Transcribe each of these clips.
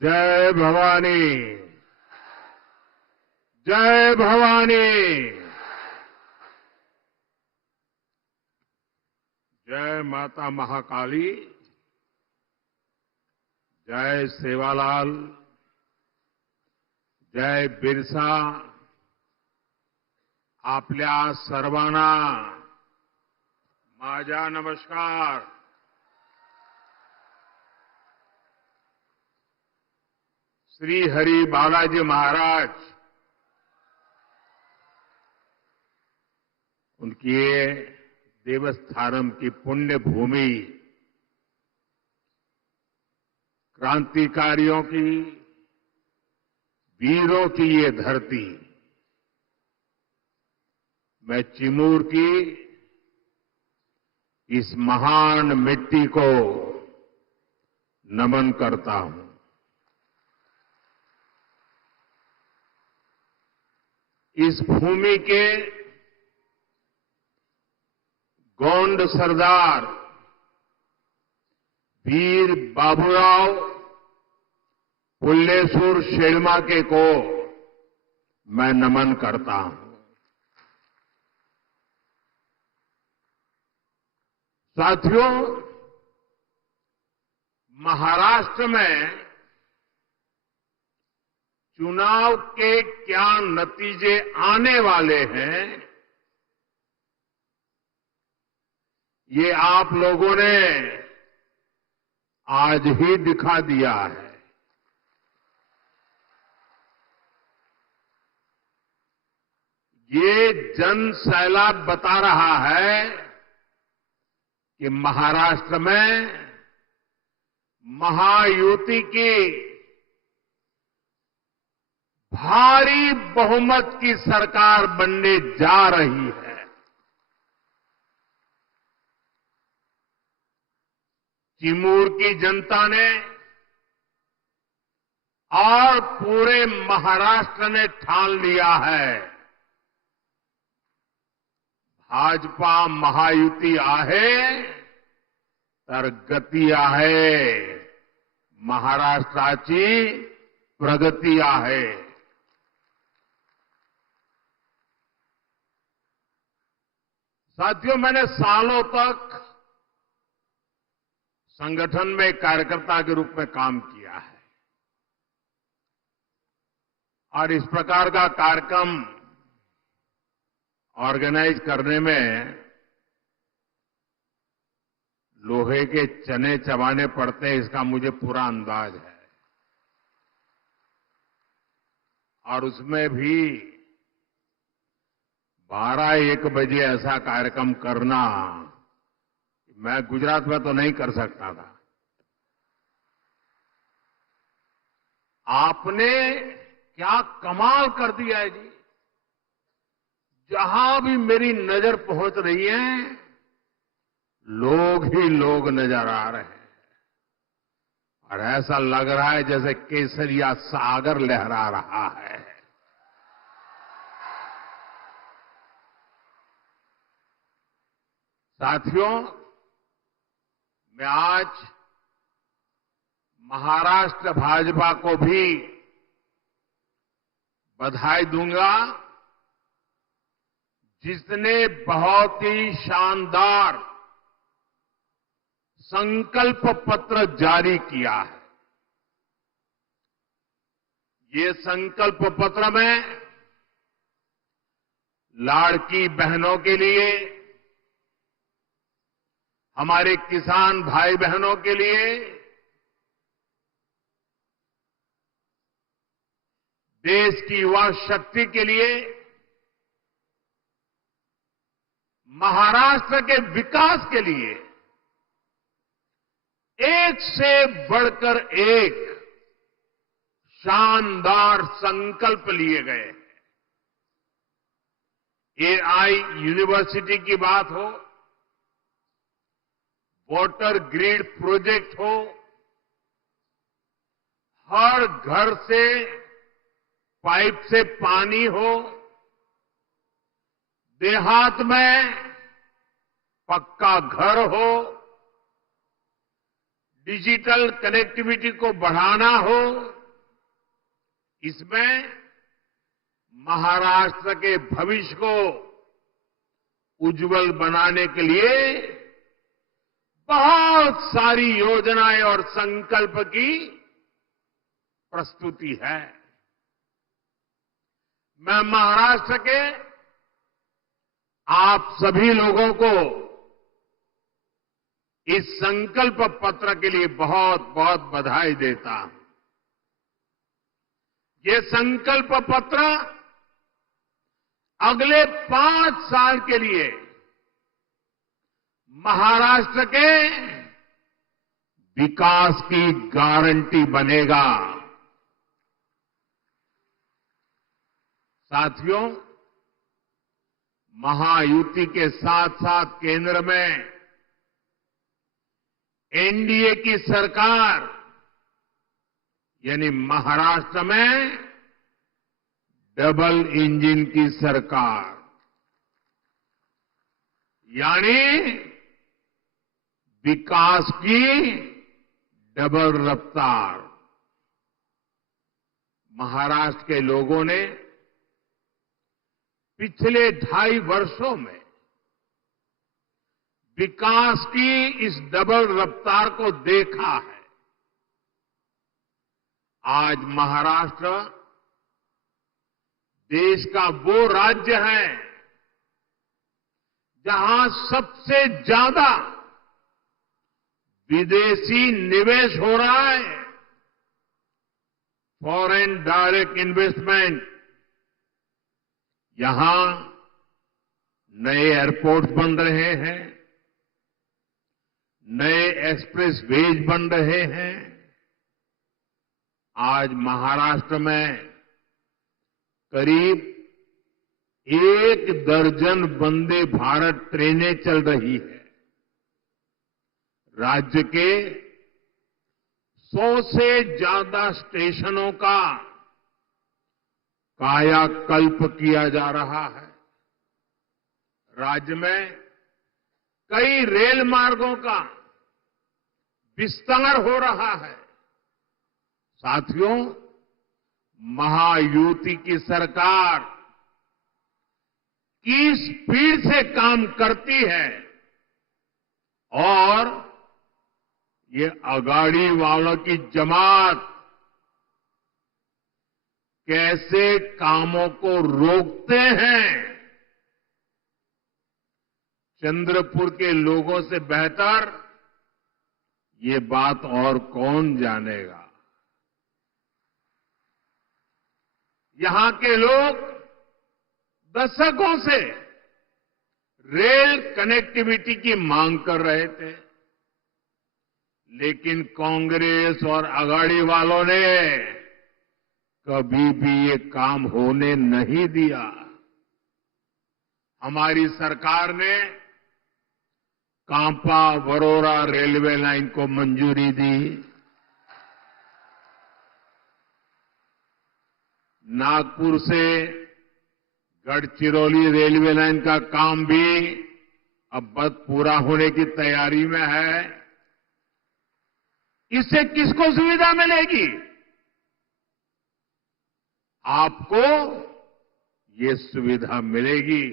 जय भवानी, जय भवानी, जय माता महाकाली, जय सेवालाल, जय बिरसा. आपल्या सर्वांना माझा नमस्कार. श्री हरि बालाजी महाराज उनकी ये देवस्थानम की पुण्य भूमि, क्रांतिकारियों की, वीरों की ये धरती, मैं चिमूर की इस महान मिट्टी को नमन करता हूं. इस भूमि के गोंड सरदार वीर बाबूराव पुल्लेसूर शेळमाके को मैं नमन करता हूं. साथियों, महाराष्ट्र में चुनाव के क्या नतीजे आने वाले हैं, ये आप लोगों ने आज ही दिखा दिया है. ये जन सैलाब बता रहा है कि महाराष्ट्र में महायुति की भारी बहुमत की सरकार बनने जा रही है. चिमूर की जनता ने और पूरे महाराष्ट्र ने ठान लिया है, भाजपा महायुती आहे तर गती आहे, महाराष्ट्राची प्रगती आहे. साथियों, मैंने सालों तक संगठन में कार्यकर्ता के रूप में काम किया है और इस प्रकार का कार्यक्रम ऑर्गेनाइज करने में लोहे के चने चबाने पड़ते हैं, इसका मुझे पूरा अंदाज है. और उसमें भी 12-1 बजे ऐसा कार्यक्रम करना, मैं गुजरात में तो नहीं कर सकता था. आपने क्या कमाल कर दिया है जी. जहां भी मेरी नजर पहुंच रही है, लोग ही लोग नजर आ रहे हैं और ऐसा लग रहा है जैसे केसरिया सागर लहरा रहा है. साथियों, मैं आज महाराष्ट्र भाजपा को भी बधाई दूंगा, जिसने बहुत ही शानदार संकल्प पत्र जारी किया है. ये संकल्प पत्र में लाड़की बहनों के लिए, हमारे किसान भाई बहनों के लिए, देश की युवा शक्ति के लिए, महाराष्ट्र के विकास के लिए एक से बढ़कर एक शानदार संकल्प लिए गए. एआई यूनिवर्सिटी की बात हो, वाटर ग्रिड प्रोजेक्ट हो, हर घर से पाइप से पानी हो, देहात में पक्का घर हो, डिजिटल कनेक्टिविटी को बढ़ाना हो, इसमें महाराष्ट्र के भविष्य को उज्जवल बनाने के लिए बहुत सारी योजनाएं और संकल्प की प्रस्तुति है। मैं महाराष्ट्र के आप सभी लोगों को इस संकल्प पत्र के लिए बहुत बहुत बधाई देता हूं। ये संकल्प पत्र अगले 5 साल के लिए महाराष्ट्र के विकास की गारंटी बनेगा। साथियों, महायुति के साथ साथ केंद्र में एनडीए की सरकार यानी महाराष्ट्र में डबल इंजन की सरकार यानी विकास की डबल रफ्तार। महाराष्ट्र के लोगों ने पिछले 2.5 वर्षों में विकास की इस डबल रफ्तार को देखा है। आज महाराष्ट्र देश का वो राज्य है जहां सबसे ज्यादा विदेशी निवेश हो रहा है। फॉरेन डायरेक्ट इन्वेस्टमेंट, यहां नए एयरपोर्ट बन रहे हैं, नए एक्सप्रेस वेज बन रहे हैं। आज महाराष्ट्र में करीब 1 दर्जन वंदे भारत ट्रेनें चल रही है। राज्य के 100 से ज्यादा स्टेशनों का कायाकल्प किया जा रहा है। राज्य में कई रेल मार्गों का विस्तार हो रहा है। साथियों, महायुति की सरकार किस स्पीड से काम करती है और ये अगाड़ी वालों की जमात कैसे कामों को रोकते हैं, चंद्रपुर के लोगों से बेहतर ये बात और कौन जानेगा। यहां के लोग दशकों से रेल कनेक्टिविटी की मांग कर रहे थे, लेकिन कांग्रेस और अगाड़ी वालों ने कभी भी ये काम होने नहीं दिया। हमारी सरकार ने कांपा वरोरा रेलवे लाइन को मंजूरी दी। नागपुर से गढ़चिरौली रेलवे लाइन का काम भी अब बस पूरा होने की तैयारी में है। इससे किसको सुविधा मिलेगी? आपको ये सुविधा मिलेगी,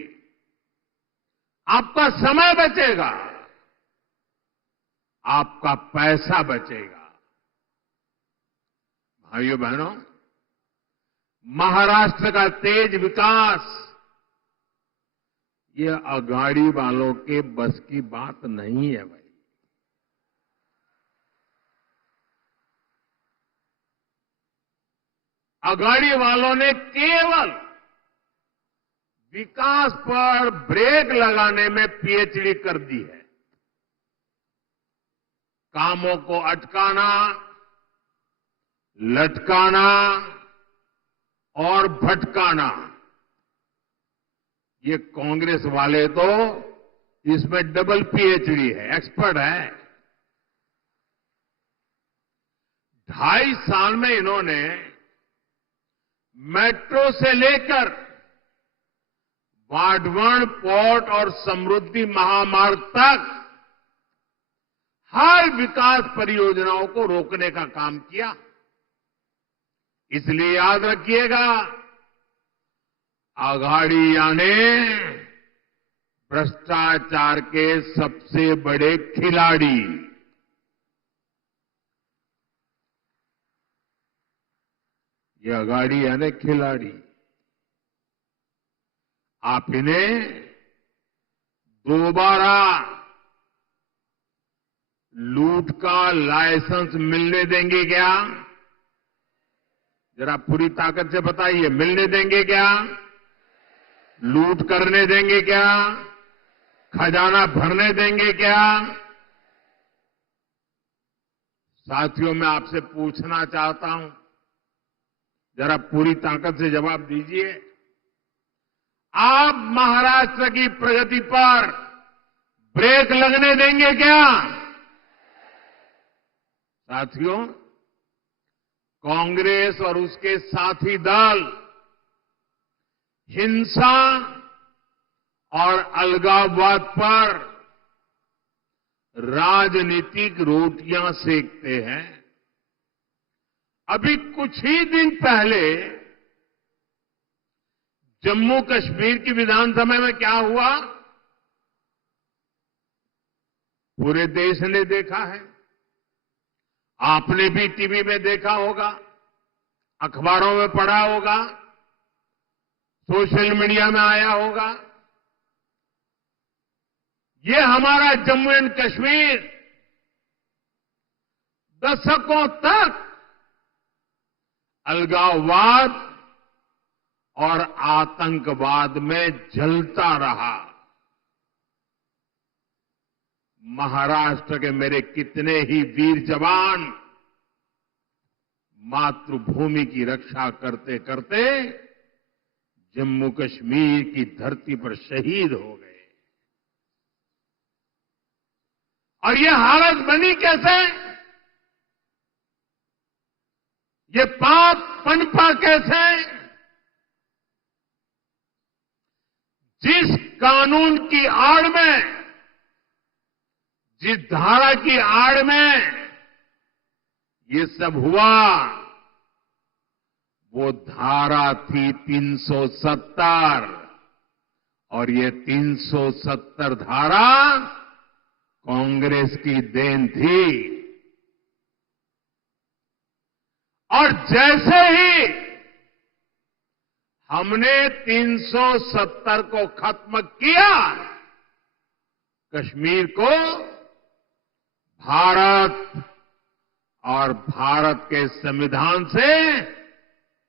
आपका समय बचेगा, आपका पैसा बचेगा। भाइयों बहनों, महाराष्ट्र का तेज विकास ये अगाड़ी वालों के बस की बात नहीं है भाई। अगाड़ी वालों ने केवल विकास पर ब्रेक लगाने में पीएचडी कर दी है। कामों को अटकाना, लटकाना और भटकाना, ये कांग्रेस वाले तो इसमें डबल पीएचडी है, एक्सपर्ट है। 2.5 साल में इन्होंने मेट्रो से लेकर वाडवण पोर्ट और समृद्धि महामार्ग तक हर विकास परियोजनाओं को रोकने का काम किया। इसलिए याद रखिएगा, आघाड़ी यानी भ्रष्टाचार के सबसे बड़े खिलाड़ी। ये आघाड़ी यानी खिलाड़ी। आप इन्हें दोबारा लूट का लाइसेंस मिलने देंगे क्या? जरा पूरी ताकत से बताइए, मिलने देंगे क्या? लूट करने देंगे क्या? खजाना भरने देंगे क्या? साथियों, मैं आपसे पूछना चाहता हूं, जरा पूरी ताकत से जवाब दीजिए। आप महाराष्ट्र की प्रगति पर ब्रेक लगने देंगे क्या? साथियों, कांग्रेस और उसके साथी दल हिंसा और अलगाववाद पर राजनीतिक रोटियां सेकते हैं। अभी कुछ ही दिन पहले जम्मू कश्मीर की विधानसभा में क्या हुआ, पूरे देश ने देखा है। आपने भी टीवी में देखा होगा, अखबारों में पढ़ा होगा, सोशल मीडिया में आया होगा। ये हमारा जम्मू एंड कश्मीर दशकों तक अलगाववाद और आतंकवाद में जलता रहा। महाराष्ट्र के मेरे कितने ही वीर जवान मातृभूमि की रक्षा करते करते जम्मू कश्मीर की धरती पर शहीद हो गए। और ये हालत बनी कैसे? ये पाप पनपा कैसे? जिस कानून की आड़ में, जिस धारा की आड़ में ये सब हुआ, वो धारा थी 370। और ये 370 धारा कांग्रेस की देन थी। और जैसे ही हमने 370 को खत्म किया, कश्मीर को भारत और भारत के संविधान से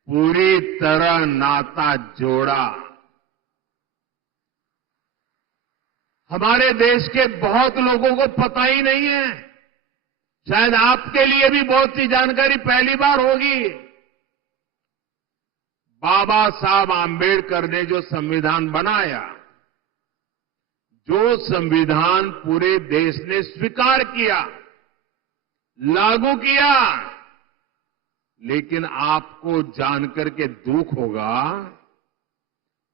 पूरी तरह नाता जोड़ा। हमारे देश के बहुत लोगों को पता ही नहीं है, शायद आपके लिए भी बहुत सी जानकारी पहली बार होगी। बाबा साहब आंबेडकर ने जो संविधान बनाया, जो संविधान पूरे देश ने स्वीकार किया, लागू किया, लेकिन आपको जानकर के दुख होगा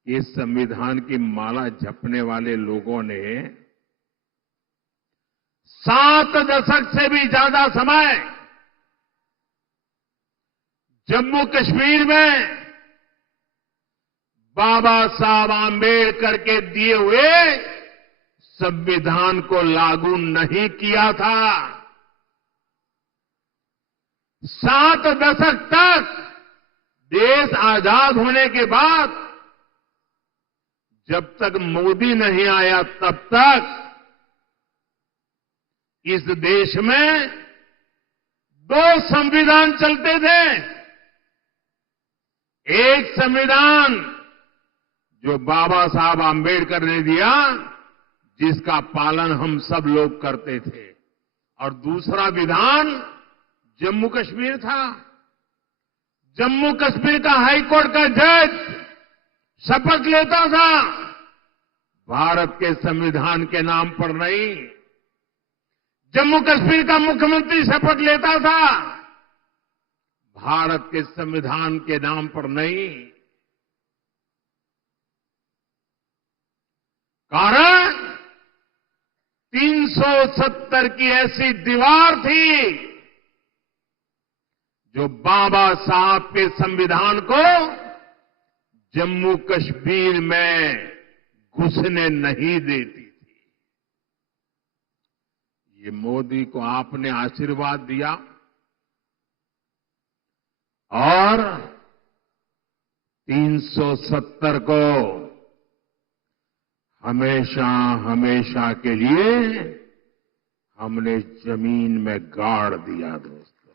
कि इस संविधान की माला जपने वाले लोगों ने 7 दशक से भी ज्यादा समय जम्मू कश्मीर में बाबा साहब आंबेडकर के दिए हुए संविधान को लागू नहीं किया था। 7 दशक तक देश आजाद होने के बाद जब तक मोदी नहीं आया, तब तक इस देश में 2 संविधान चलते थे। एक संविधान जो बाबा साहब आंबेडकर ने दिया, जिसका पालन हम सब लोग करते थे, और दूसरा विधान जम्मू कश्मीर था। जम्मू कश्मीर का हाईकोर्ट का जज शपथ लेता था, भारत के संविधान के नाम पर नहीं। जम्मू कश्मीर का मुख्यमंत्री शपथ लेता था, भारत के संविधान के नाम पर नहीं। कारण 370 की ऐसी दीवार थी जो बाबा साहब के संविधान को जम्मू कश्मीर में घुसने नहीं देती थी। ये मोदी को आपने आशीर्वाद दिया और 370 को हमेशा हमेशा के लिए हमने जमीन में गाड़ दिया दोस्तों।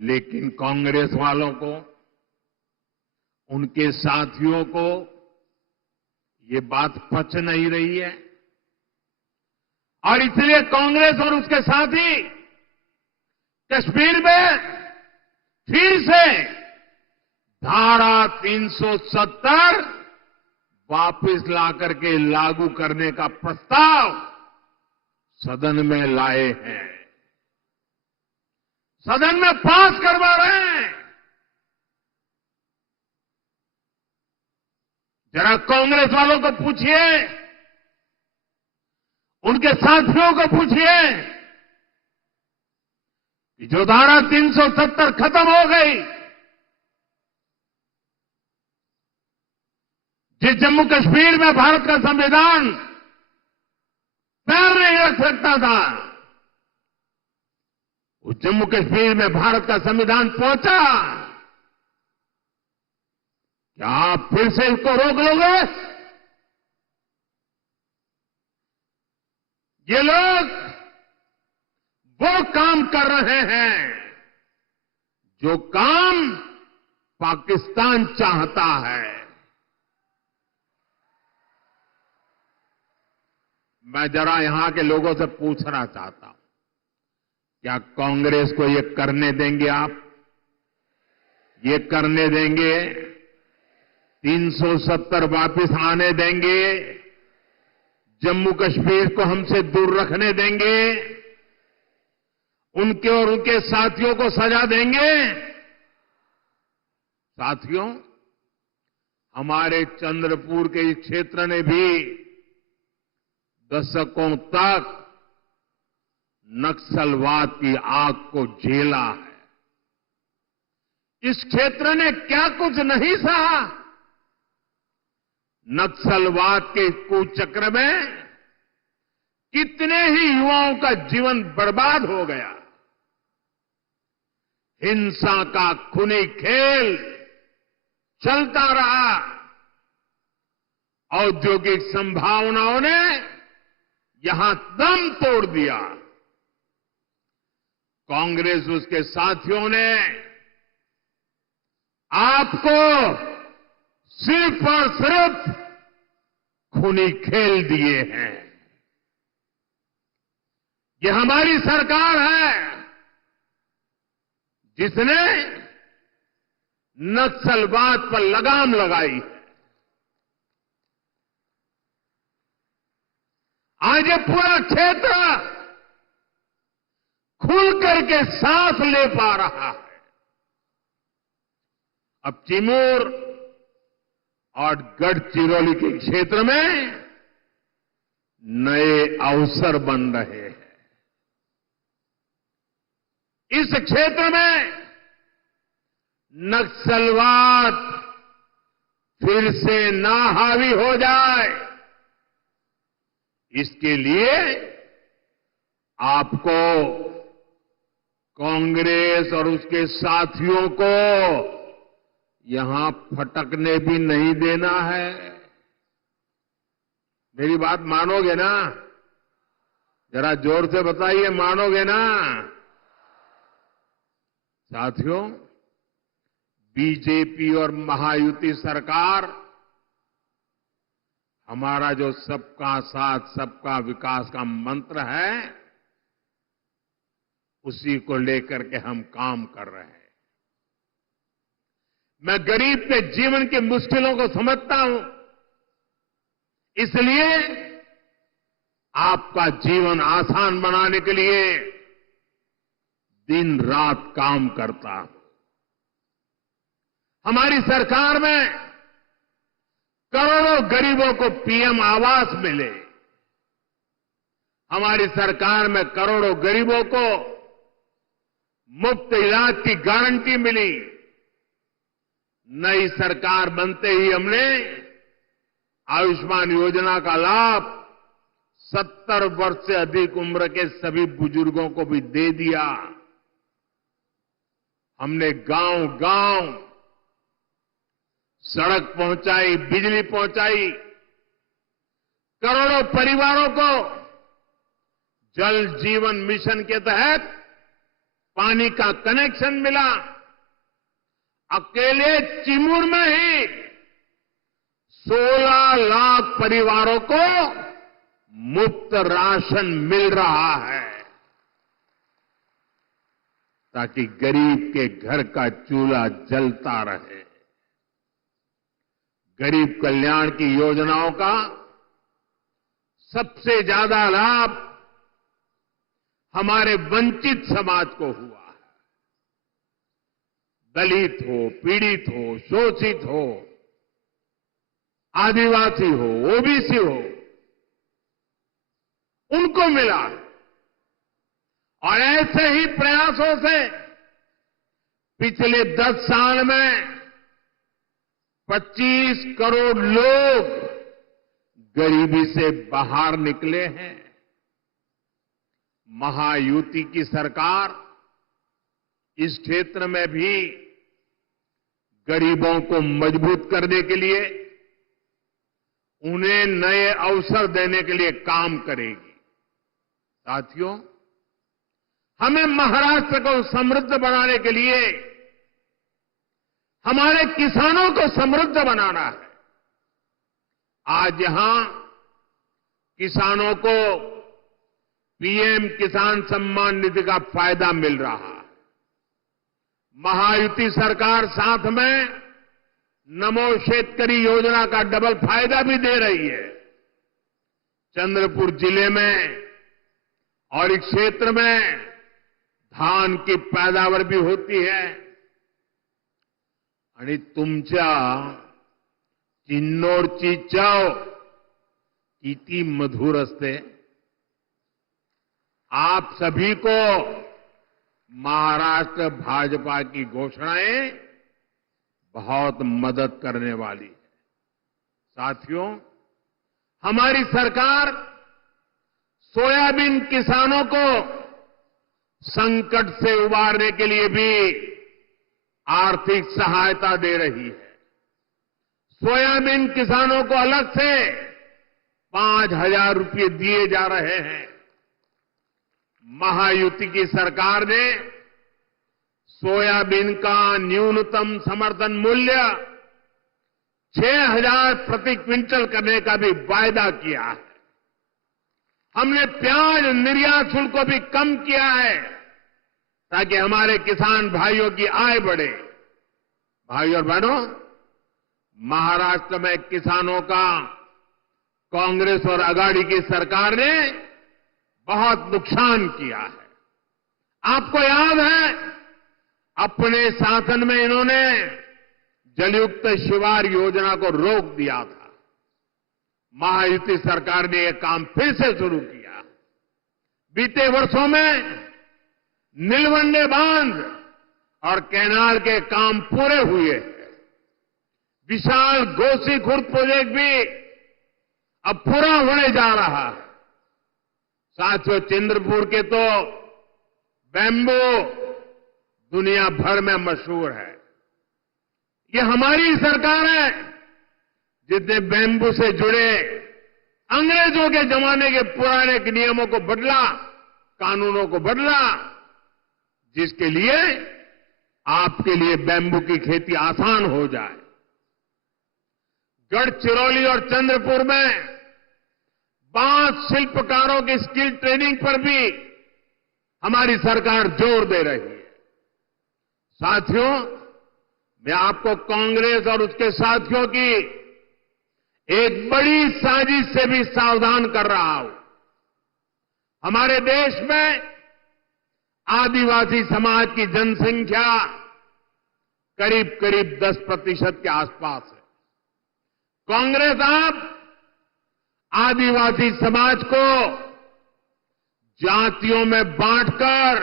लेकिन कांग्रेस वालों को, उनके साथियों को ये बात पच नहीं रही है और इसलिए कांग्रेस और उसके साथी कश्मीर में फिर से धारा 370 वापस लाकर के लागू करने का प्रस्ताव सदन में लाए हैं, सदन में पास करवा रहे हैं। जरा कांग्रेस वालों को पूछिए, उनके साथियों को पूछिए कि जो धारा 370 खत्म हो गई, जिस जम्मू कश्मीर में भारत का संविधान पैर नहीं रख सकता था, उस जम्मू कश्मीर में भारत का संविधान पहुंचा। क्या आप फिर से इसको रोक लोगे? ये लोग वो काम कर रहे हैं जो काम पाकिस्तान चाहता है। मैं जरा यहां के लोगों से पूछना चाहता हूं, क्या कांग्रेस को ये करने देंगे आप? ये करने देंगे? 370 वापस आने देंगे? जम्मू कश्मीर को हमसे दूर रखने देंगे? उनके और उनके साथियों को सजा देंगे? साथियों, हमारे चंद्रपुर के इस क्षेत्र ने भी दशकों तक नक्सलवाद की आग को झेला है। इस क्षेत्र ने क्या कुछ नहीं सहा। नक्सलवाद के कुचक्र में कितने ही युवाओं का जीवन बर्बाद हो गया। हिंसा का खूनी खेल चलता रहा। औद्योगिक संभावनाओं ने यहां दम तोड़ दिया। कांग्रेस उसके साथियों ने आपको सिर्फ और सिर्फ खूनी खेल दिए हैं। ये हमारी सरकार है जिसने नक्सलवाद पर लगाम लगाई है। आज ये पूरा क्षेत्र खुल करके सांस ले पा रहा है। अब चिमूर और गढ़चिरौली के क्षेत्र में नए अवसर बन रहे हैं। इस क्षेत्र में नक्सलवाद फिर से ना हावी हो जाए, इसके लिए आपको कांग्रेस और उसके साथियों को यहां फटकने भी नहीं देना है। मेरी बात मानोगे ना? जरा जोर से बताइए, मानोगे ना? साथियों, बीजेपी और महायुति सरकार हमारा जो सबका साथ सबका विकास का मंत्र है, उसी को लेकर के हम काम कर रहे हैं। मैं गरीब के जीवन की मुश्किलों को समझता हूं, इसलिए आपका जीवन आसान बनाने के लिए दिन रात काम करता हूं। हमारी सरकार में करोड़ों गरीबों को पीएम आवास मिले। हमारी सरकार में करोड़ों गरीबों को मुफ्त इलाज की गारंटी मिली। नई सरकार बनते ही हमने आयुष्मान योजना का लाभ 70 वर्ष से अधिक उम्र के सभी बुजुर्गों को भी दे दिया। हमने गांव-गांव सड़क पहुंचाई, बिजली पहुंचाई, करोड़ों परिवारों को जल जीवन मिशन के तहत पानी का कनेक्शन मिला। अकेले चिमूर में ही 16 लाख परिवारों को मुफ्त राशन मिल रहा है, ताकि गरीब के घर का चूल्हा जलता रहे। गरीब कल्याण की योजनाओं का सबसे ज्यादा लाभ हमारे वंचित समाज को हुआ है। दलित हो, पीड़ित हो, शोषित हो, आदिवासी हो, ओबीसी हो, उनको मिला। और ऐसे ही प्रयासों से पिछले 10 साल में 25 करोड़ लोग गरीबी से बाहर निकले हैं। महायुति की सरकार इस क्षेत्र में भी गरीबों को मजबूत करने के लिए, उन्हें नए अवसर देने के लिए काम करेगी। साथियों, हमें महाराष्ट्र को समृद्ध बनाने के लिए हमारे किसानों को समृद्ध बनाना है। आज यहां किसानों को पीएम किसान सम्मान निधि का फायदा मिल रहा है। महायुति सरकार साथ में नमो शेतकरी योजना का डबल फायदा भी दे रही है। चंद्रपुर जिले में और इस क्षेत्र में धान की पैदावार भी होती है। आणि तुमच्या चिन्नोरची चव किती मधुर असते। आप सभी को महाराष्ट्र भाजपा की घोषणाएं बहुत मदद करने वाली है। साथियों, हमारी सरकार सोयाबीन किसानों को संकट से उबारने के लिए भी आर्थिक सहायता दे रही है। सोयाबीन किसानों को अलग से 5,000 रुपये दिए जा रहे हैं। महायुति की सरकार ने सोयाबीन का न्यूनतम समर्थन मूल्य 6,000 प्रति क्विंटल करने का भी वायदा किया है। हमने प्याज निर्यात शुल्क को भी कम किया है, ताकि हमारे किसान भाइयों की आय बढ़े। भाइयों और बहनों, महाराष्ट्र में किसानों का कांग्रेस और अघाड़ी की सरकार ने बहुत नुकसान किया है। आपको याद है, अपने शासन में इन्होंने जलयुक्त शिवार योजना को रोक दिया था। महायुति सरकार ने यह काम फिर से शुरू किया। बीते वर्षों में नीलवंडे बांध और कैनाल के काम पूरे हुए हैं। विशाल गोसी खुर्द प्रोजेक्ट भी अब पूरा होने जा रहा है। साथियों, चंद्रपुर के तो बैम्बू दुनिया भर में मशहूर है। ये हमारी सरकार है जिसने बैम्बू से जुड़े अंग्रेजों के जमाने के पुराने नियमों को बदला, कानूनों को बदला, जिसके लिए आपके लिए बैम्बू की खेती आसान हो जाए। गढ़चिरौली और चंद्रपुर में बांस शिल्पकारों की स्किल ट्रेनिंग पर भी हमारी सरकार जोर दे रही है। साथियों, मैं आपको कांग्रेस और उसके साथियों की एक बड़ी साजिश से भी सावधान कर रहा हूं। हमारे देश में आदिवासी समाज की जनसंख्या करीब करीब 10% के आसपास है। कांग्रेस अब आदिवासी समाज को जातियों में बांटकर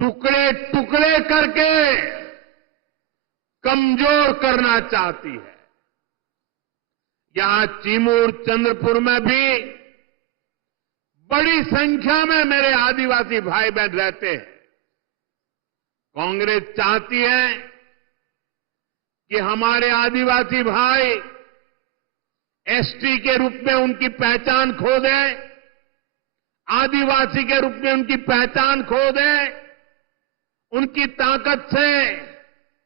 टुकड़े टुकड़े करके कमजोर करना चाहती है। यहां चिमूर चंद्रपुर में भी बड़ी संख्या में मेरे आदिवासी भाई बहन रहते हैं। कांग्रेस चाहती है कि हमारे आदिवासी भाई एसटी के रूप में उनकी पहचान खो दें, आदिवासी के रूप में उनकी पहचान खो दें, उनकी ताकत से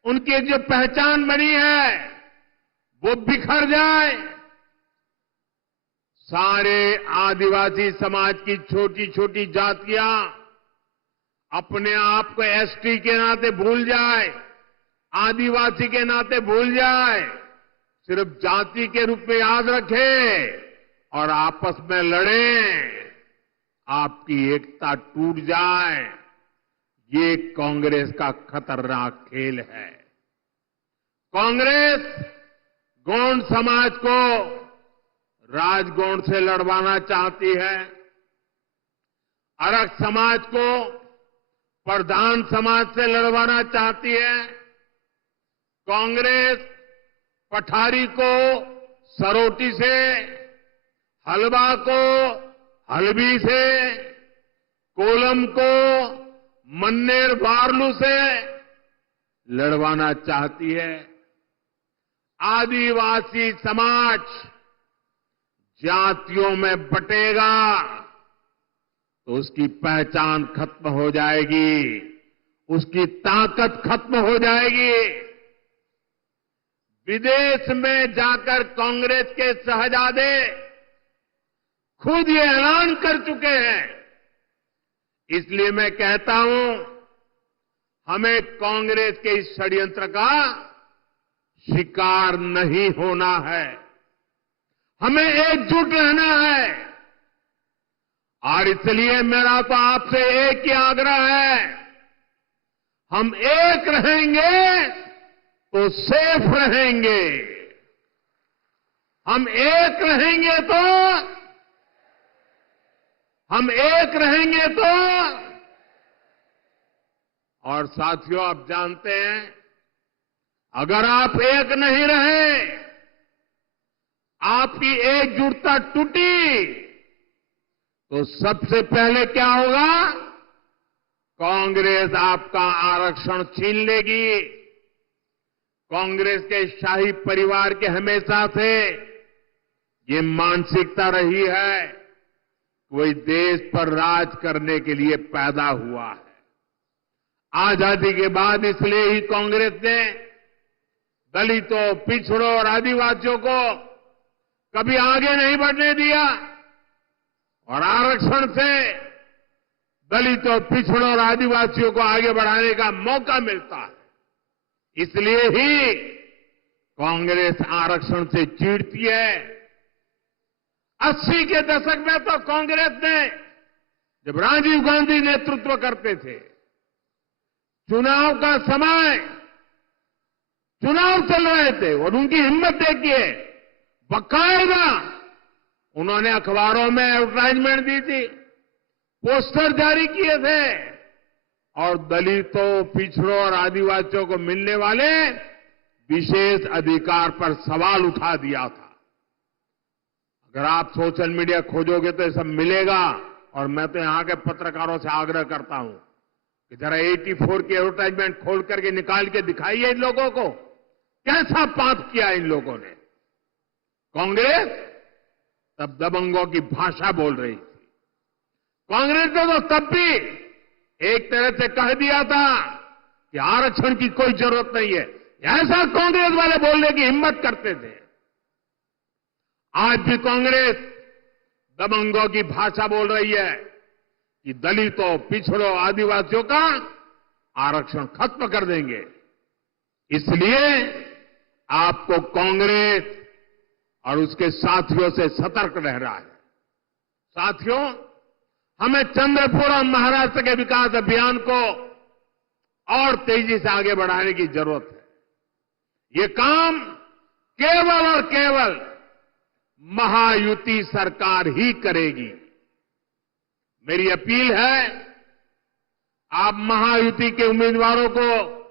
उनकी जो पहचान बनी है वो बिखर जाए। सारे आदिवासी समाज की छोटी छोटी जातियां अपने आप को एसटी के नाते भूल जाए, आदिवासी के नाते भूल जाए, सिर्फ जाति के रूप में याद रखे और आपस में लड़ें, आपकी एकता टूट जाए। ये कांग्रेस का खतरनाक खेल है। कांग्रेस गौंड समाज को राजगौंड से लड़वाना चाहती है, अरग समाज को प्रधान समाज से लड़वाना चाहती है, कांग्रेस पठारी को सरोटी से, हलवा को हलबी से, कोलम को मन्नेर बारलू से लड़वाना चाहती है। आदिवासी समाज जातियों में बटेगा तो उसकी पहचान खत्म हो जाएगी, उसकी ताकत खत्म हो जाएगी। विदेश में जाकर कांग्रेस के शहजादे खुद ये ऐलान कर चुके हैं। इसलिए मैं कहता हूं, हमें कांग्रेस के इस षड्यंत्र का शिकार नहीं होना है, हमें एकजुट रहना है। और इसलिए मेरा तो आपसे एक ही आग्रह है, हम एक रहेंगे तो सेफ रहेंगे, हम एक रहेंगे तो और साथियों, आप जानते हैं, अगर आप एक नहीं रहे, आपकी एकजुटता टूटी, तो सबसे पहले क्या होगा? कांग्रेस आपका आरक्षण छीन लेगी। कांग्रेस के शाही परिवार के हमेशा से ये मानसिकता रही है, कोई देश पर राज करने के लिए पैदा हुआ है। आजादी के बाद इसलिए ही कांग्रेस ने दलितों, पिछड़ों और आदिवासियों को कभी आगे नहीं बढ़ने दिया और आरक्षण से दलितों, पिछड़ों और आदिवासियों को आगे बढ़ाने का मौका मिलता है। इसलिए ही कांग्रेस आरक्षण से चिढ़ती है। 80 के दशक में तो कांग्रेस ने, जब राजीव गांधी नेतृत्व करते थे, चुनाव का समय, चुनाव चल रहे थे और उनकी हिम्मत देखिए, बकायदा उन्होंने अखबारों में एडवर्टाइजमेंट दी थी, पोस्टर जारी किए थे और दलितों, पिछड़ों और आदिवासियों को मिलने वाले विशेष अधिकार पर सवाल उठा दिया था। अगर आप सोशल मीडिया खोजोगे तो ये सब मिलेगा। और मैं तो यहां के पत्रकारों से आग्रह करता हूं कि जरा 84 की एडवर्टाइजमेंट खोल करके निकाल के दिखाइए इन लोगों को, कैसा पाप किया इन लोगों ने। कांग्रेस तब दबंगों की भाषा बोल रही थी। कांग्रेस ने तो तब भी एक तरह से कह दिया था कि आरक्षण की कोई जरूरत नहीं है। ऐसा कांग्रेस वाले बोलने की हिम्मत करते थे। आज भी कांग्रेस दबंगों की भाषा बोल रही है कि दलितों, पिछड़ों, आदिवासियों का आरक्षण खत्म कर देंगे। इसलिए आपको कांग्रेस और उसके साथियों से सतर्क रहना है। साथियों, हमें चंद्रपुर और महाराष्ट्र के विकास अभियान को और तेजी से आगे बढ़ाने की जरूरत है। ये काम केवल और केवल महायुति सरकार ही करेगी। मेरी अपील है, आप महायुति के उम्मीदवारों को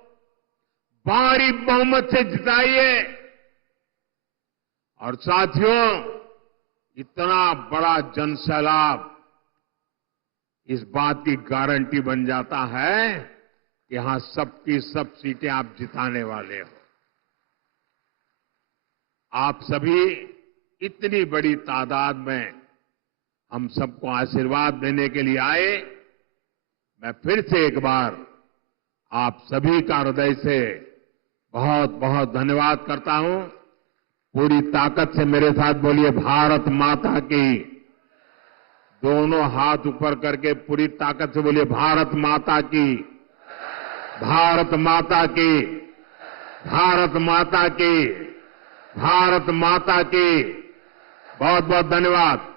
भारी बहुमत से जिताइए। और साथियों, इतना बड़ा जनसैलाब इस बात की गारंटी बन जाता है कि यहां सबकी सब सीटें आप जिताने वाले हो। आप सभी इतनी बड़ी तादाद में हम सबको आशीर्वाद देने के लिए आए। मैं फिर से एक बार आप सभी का हृदय से बहुत बहुत धन्यवाद करता हूं। पूरी ताकत से मेरे साथ बोलिए, भारत माता की। दोनों हाथ ऊपर करके पूरी ताकत से बोलिए, भारत माता की, भारत माता की, भारत माता की, भारत माता की। बहुत बहुत धन्यवाद।